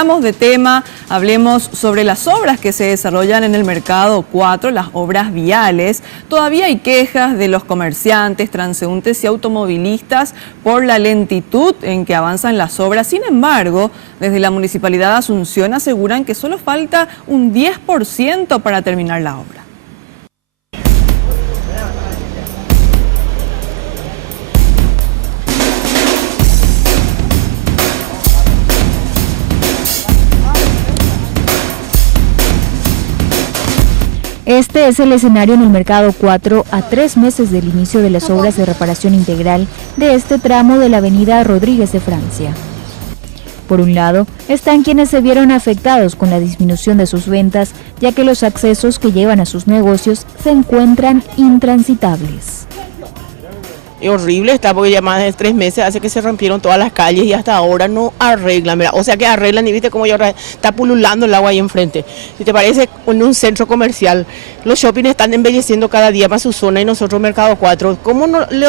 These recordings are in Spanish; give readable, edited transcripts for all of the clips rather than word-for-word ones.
cambiamos de tema, hablemos sobre las obras que se desarrollan en el Mercado 4, las obras viales. Todavía hay quejas de los comerciantes, transeúntes y automovilistas por la lentitud en que avanzan las obras. Sin embargo, desde la Municipalidad de Asunción aseguran que solo falta un 10% para terminar la obra. Este es el escenario en el Mercado 4 a 3 meses del inicio de las obras de reparación integral de este tramo de la avenida Rodríguez de Francia. Por un lado, están quienes se vieron afectados con la disminución de sus ventas, ya que los accesos que llevan a sus negocios se encuentran intransitables. Es horrible está porque ya más de 3 meses hace que se rompieron todas las calles y hasta ahora no arreglan, ¿verdad? O sea que arreglan y viste cómo ya está pululando el agua ahí enfrente. Si te parece, en un centro comercial, los shopping están embelleciendo cada día más su zona y nosotros Mercado 4, ¿cómo no le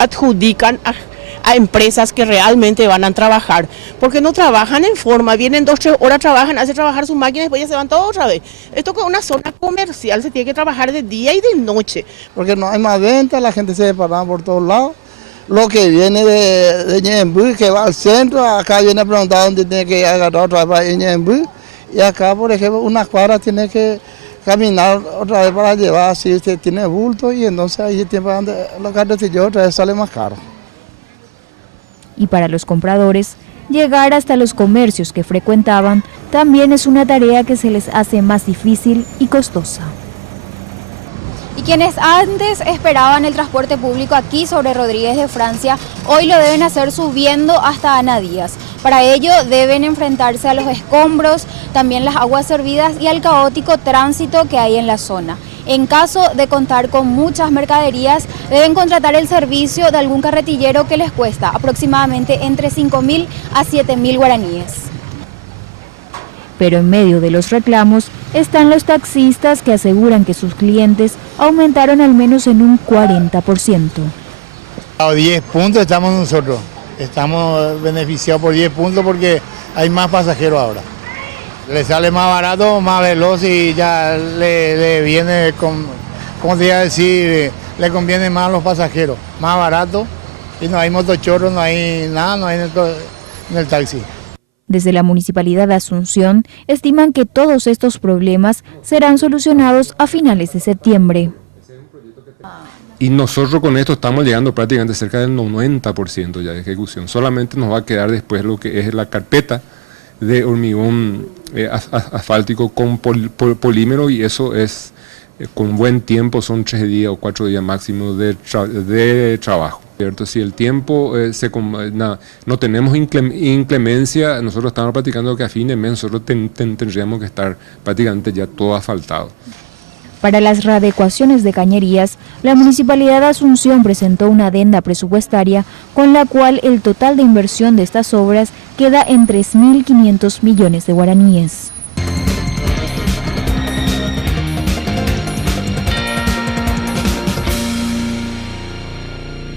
adjudican a empresas que realmente van a trabajar? Porque no trabajan en forma, vienen 2-3 horas, trabajan, hacen trabajar sus máquinas y después ya se van todos otra vez. Esto que es una zona comercial se tiene que trabajar de día y de noche. Porque no hay más venta, la gente se separa por todos lados. Lo que viene de Ñemby, que va al centro, acá viene a preguntar dónde tiene que agarrar otra vez para Ñemby. Y acá, por ejemplo, unas cuadras tiene que caminar otra vez para llevar, si usted tiene bulto, y entonces ahí el tiempo donde los carretillos otra vez sale más caro. Y para los compradores, llegar hasta los comercios que frecuentaban también es una tarea que se les hace más difícil y costosa. Y quienes antes esperaban el transporte público aquí sobre Rodríguez de Francia, hoy lo deben hacer subiendo hasta Ana Díaz. Para ello deben enfrentarse a los escombros, también las aguas servidas y al caótico tránsito que hay en la zona. En caso de contar con muchas mercaderías, deben contratar el servicio de algún carretillero que les cuesta aproximadamente entre 5.000 a 7.000 guaraníes. Pero en medio de los reclamos están los taxistas que aseguran que sus clientes aumentaron al menos en un 40%. A 10 puntos estamos nosotros, estamos beneficiados por 10 puntos porque hay más pasajeros ahora. Le sale más barato, más veloz y ya le viene, ¿cómo te iba a decir? Le conviene más a los pasajeros, más barato y no hay motochorros, no hay nada, no hay en el taxi. Desde la Municipalidad de Asunción estiman que todos estos problemas serán solucionados a finales de septiembre. Y nosotros con esto estamos llegando prácticamente cerca del 90% ya de ejecución. Solamente nos va a quedar después lo que es la carpeta de hormigón asfáltico con polímero, y eso es con buen tiempo, son 3 días o 4 días máximo de trabajo. ¿Cierto? Si el tiempo no tenemos inclemencia, nosotros estamos practicando que a fin de mes nosotros tendríamos que estar prácticamente ya todo asfaltado. Para las readecuaciones de cañerías, la Municipalidad de Asunción presentó una adenda presupuestaria con la cual el total de inversión de estas obras queda en 3.500 millones de guaraníes.